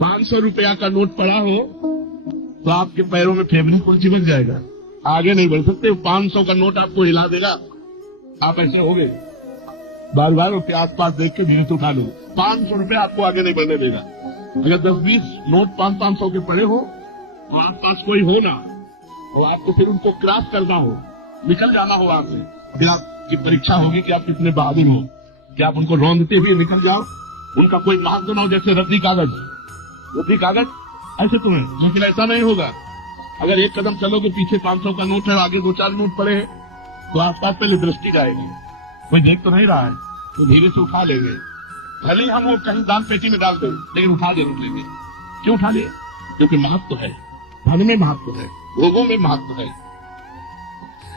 500 रुपया का नोट पड़ा हो तो आपके पैरों में फेब्रिक चिपक जाएगा, आगे नहीं बढ़ सकते। 500 का नोट आपको हिला देगा, आप ऐसे हो गए। बार बार उसके आसपास देख के धीरे से उठा लो। 500 रुपया आपको आगे नहीं बढ़ने देगा। अगर 10-20 नोट 500 के पड़े हो और आसपास कोई हो ना, और आपको फिर उनको क्रॉस करना हो, निकल जाना हो वहां से, फिर आपकी परीक्षा होगी कि आप कितने बहादुर हो, कि आप उनको रौंदते हुए निकल जाओ। उनका कोई मार्ग न हो, जैसे रद्दी कागज ऐसे तुम्हें, लेकिन ऐसा नहीं होगा। अगर एक कदम चलोगे, पीछे 500 का नोट है, आगे 2-4 नोट पड़े हैं, तो आसपास पहले दृष्टि जाएगी, कोई देख तो नहीं रहा है, तो धीरे से उठा लेंगे। भले ही हम वो कहीं दान पेटी में डाल दें, लेकिन उठा जरूर लेंगे। क्यों उठा ले? क्योंकि महत्व है, धन में महत्व है, भोगों में महत्व है।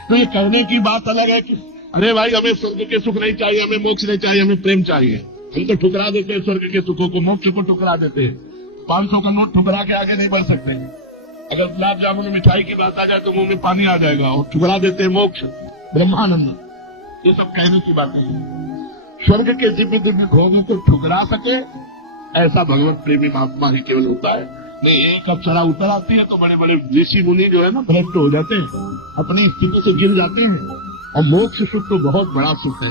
तो ये कहने की बात अलग है कि अरे भाई हमें स्वर्ग के सुख नहीं चाहिए, हमें मोक्ष नहीं चाहिए, हमें प्रेम चाहिए। हम तो ठुकरा देते हैं स्वर्ग के सुखों को, मोक्ष को ठुकरा देते हैं। 500 का नोट ठुकरा के आगे नहीं बढ़ सकते। अगर गुलाब जामुन मिठाई की बात आ जाए तो मुंह में पानी आ जाएगा, और ठुकरा देते हैं मोक्ष, ब्रह्मानंद। ये सब कहने की बातें हैं। स्वर्ग के दिव्य दिव्य भोगों को ठुकरा सके ऐसा भगवत प्रेमी महात्मा ही केवल होता है। नहीं, एक अप्सरा उतर आती है तो बड़े बड़े ऋषि मुनि जो है ना भ्रष्ट हो जाते हैं, अपनी स्थिति से गिर जाते हैं। और मोक्ष सुख तो बहुत बड़ा सुख है।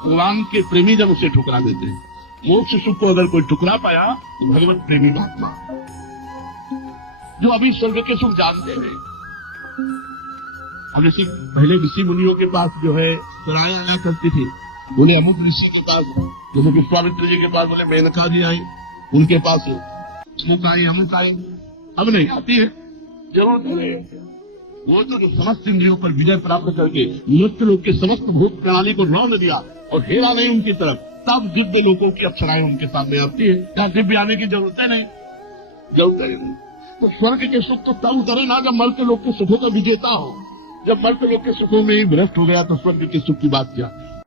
भगवान के प्रेमी जब उसे ठुकरा देते हैं, मोक्ष सुख को अगर कोई ठुकरा पाया तो भगवत प्रेमी महात्मा, जो अभी स्वर्ग के सुख जानते हैं। अब इसी पहले ऋषि मुनियों के पास जो है सराय आया करती थी, बोले अमुक ऋषि के पास, जैसे विश्वामित्र जी के पास बोले मेनका जी आई, उनके पास अमुक आई। अब नहीं आती है, जरूर बोले। वो तो समस्त इंद्रियों पर विजय प्राप्त करके मनुष्य लोग के समस्त भूत प्रणाली को रौंद दिया और हेरा नहीं उनकी तरफ, तब दिव्य लोगों की अप्सराएं उनके सामने आती है। क्या दिव्य आने की जरूरत है? नहीं, जरूरत नहीं। तो स्वर्ग के सुख तो तब उतरे ना जब मर्त्य लोग के सुखों का विजेता हो। जब मर्त्य लोग के सुखों में ही भ्रष्ट हो गया तो स्वर्ग के सुख की बात क्या।